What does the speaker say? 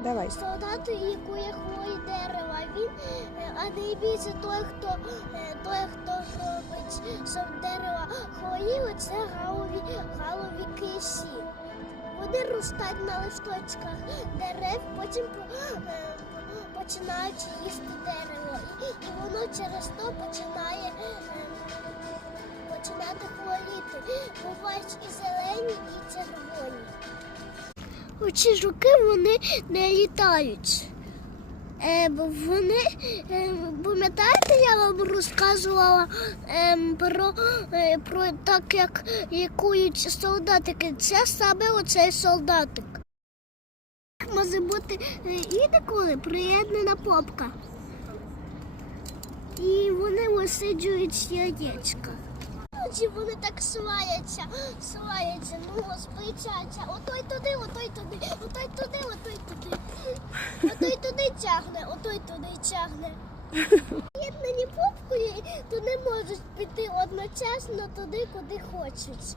Давай. Солдати лікує хвої дерева. Він, е, а найбільше той, хто е, той, хто робить, щоб дерева хвоїли, це галові, галові кисі. Вони ростуть на листочках дерев, потім е, починають їсти дерево. І, воно через то починає починати хворіти. Бувають і зелені, і червоні. Оці жуки вони не літають. Е, бо вони, е, пам'ятаєте, я вам розказувала е, про, е, про так, як лікують солдатики. Це саме оцей солдатик. Може бути е, інколи приєднана попка. І вони висиджують яєчка. Чи вони так сваються, сваяться, ну сплечаться. Отой туди, отой туди, отой туди, отой туди. Отой туди тягне, отой туди тягне. Єднані попкою, то не можуть піти одночасно туди, куди хочуть.